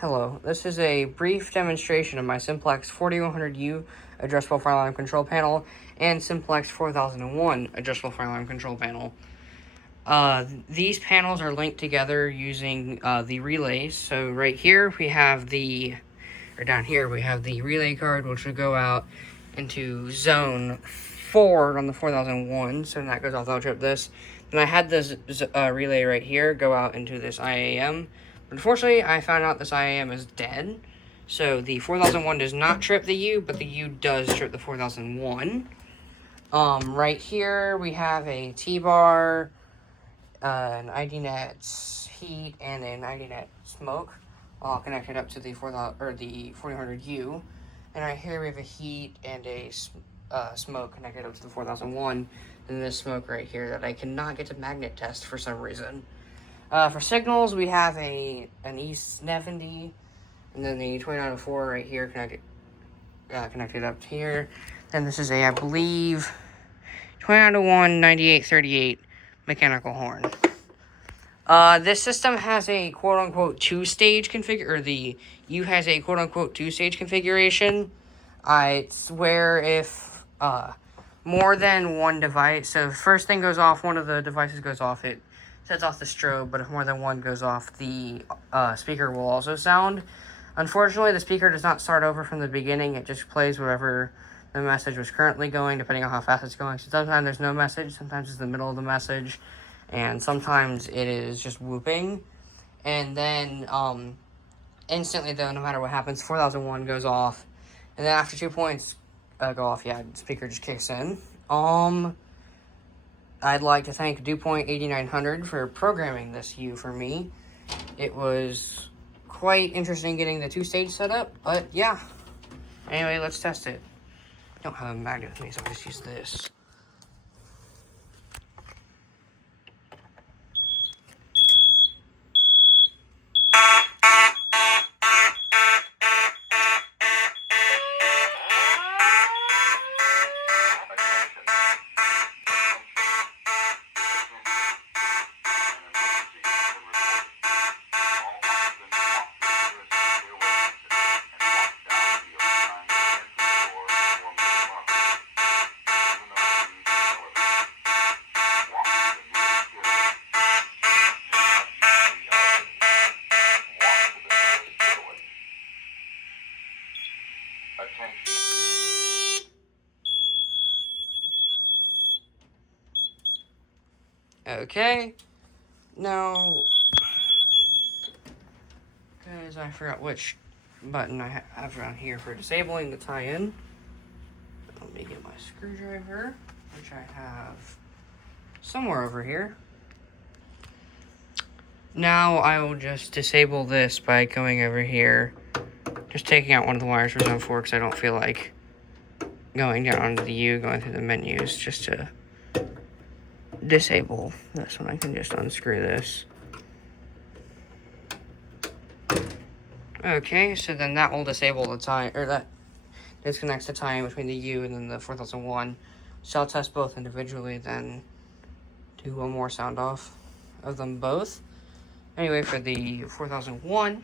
Hello, this is a brief demonstration of my Simplex 4100U adjustable fire alarm control panel and Simplex 4001 adjustable fire alarm control panel. These panels are linked together using the relays. So right here we have down here we have the relay card, which will go out into zone 4 on the 4001, so that goes off, I'll trip this. Then I had this relay right here go out into this IAM. Unfortunately, I found out this IAM is dead, so the 4001 does not trip the U, but the U does trip the 4001. Right here we have a T-bar, an IDNet heat, and an IDNet smoke, all connected up to the 4000U. And right here we have a heat and a smoke connected up to the 4001, and this smoke right here that I cannot get to magnet test for some reason. For signals, we have an E70, and then the 2904 right here connected up here. And this is I believe, 2901 9838 mechanical horn. This system has a quote-unquote two-stage or the U has a quote-unquote two-stage configuration. It's where if more than one device, so if first thing goes off, one of the devices goes off, it sets off the strobe, but if more than one goes off, the speaker will also sound. Unfortunately, the speaker does not start over from the beginning. It just plays whatever the message was currently going, depending on how fast it's going. So sometimes there's no message, sometimes it's the middle of the message, and sometimes it is just whooping. And then instantly, though, no matter what happens, 4001 goes off, and then after 2 points go off, the speaker just kicks in. I'd like to thank DuPont 8900 for programming this U for me. It was quite interesting getting the two-stage setup, but yeah. Anyway, let's test it. I don't have a magnet with me, so I'll just use this. Okay, now, guys, I forgot which button I have around here for disabling the tie-in. Let me get my screwdriver, which I have somewhere over here. Now I will just disable this by going over here, just taking out one of the wires for zone 4 because I don't feel like going down onto the U, going through the menus, just to disable this one. I can just unscrew this. Okay, so then that will disable the tie, or that disconnects the tie-in between the U and then the 4001. So I'll test both individually, then do one more sound off of them both. Anyway, for the 4001,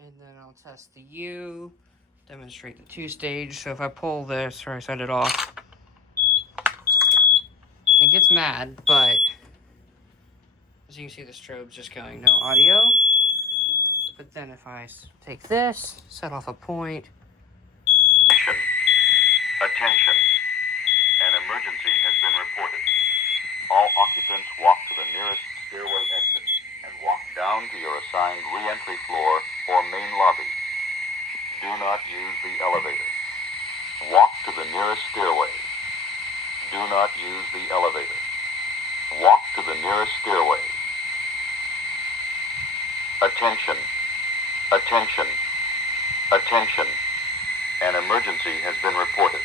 and then I'll test the U, demonstrate the two-stage. So if I pull this or I set it off, it gets mad, but as you can see, the strobe's just going no audio. But then if I take this, set off a point. Attention. An emergency has been reported. All occupants walk to the nearest stairway exit and walk down to your assigned re-entry floor or main lobby. Do not use the elevator. Walk to the nearest stairway. Do not use the elevator. Walk to the nearest stairway. Attention. Attention. Attention. An emergency has been reported.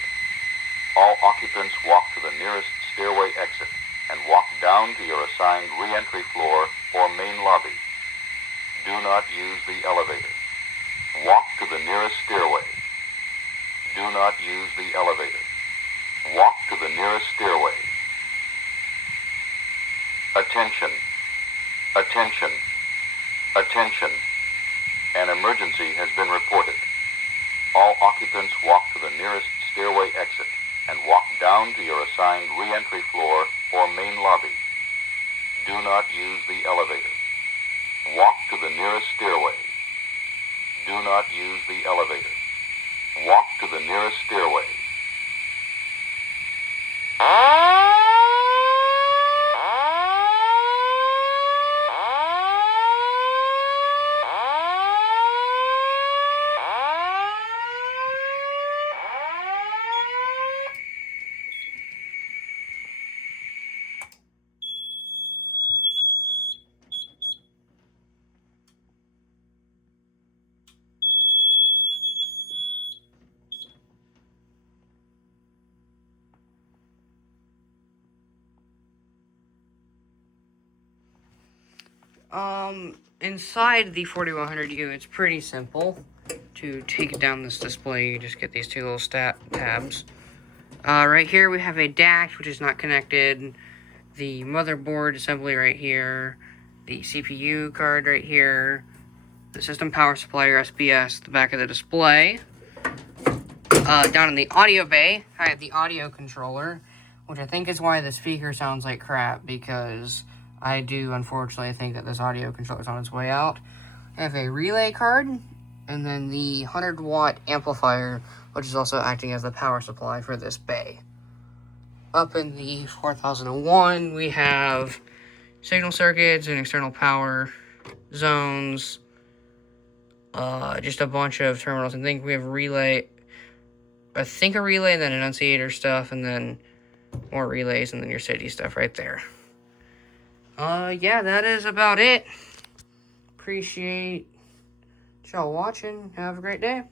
All occupants walk to the nearest stairway exit and walk down to your assigned re-entry floor or main lobby. Do not use the elevator. Walk to the nearest stairway. Do not use the elevator. Walk to the nearest stairway. Attention. Attention. Attention. An emergency has been reported. All occupants walk to the nearest stairway exit and walk down to your assigned re-entry floor or main lobby. Do not use the elevator. Walk to the nearest stairway. Do not use the elevator. Walk to the nearest stairway. Inside the 4100U, it's pretty simple. To take down this display, you just get these two little tabs. Right here we have a DAC, which is not connected. The motherboard assembly right here. The CPU card right here. The system power supply, or SBS, at the back of the display. Down in the audio bay, I have the audio controller, which I think is why the speaker sounds like crap, because I do, unfortunately, think that this audio controller is on its way out. I have a relay card, and then the 100-watt amplifier, which is also acting as the power supply for this bay. Up in the 4001, we have signal circuits and external power zones, just a bunch of terminals. I think we have a relay and then annunciator stuff, and then more relays, and then your city stuff right there. Yeah, that is about it. Appreciate y'all watching. Have a great day.